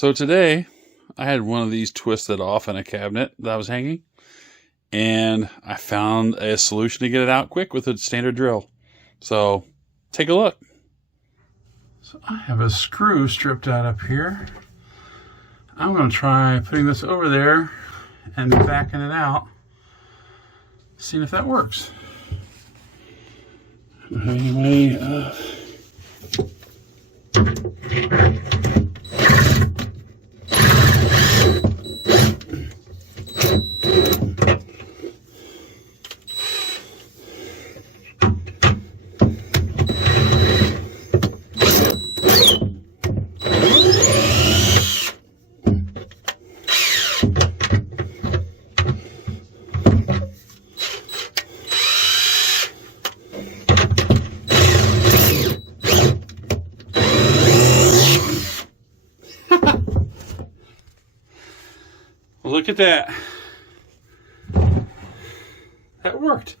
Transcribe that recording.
So today, I had one of these twisted off in a cabinet that I was hanging, and I found a solution to get it out quick with a standard drill. So, take a look. So I have a screw stripped out up here. I'm going to try putting this over there and backing it out, seeing if that works. Anyway, look at that. That worked.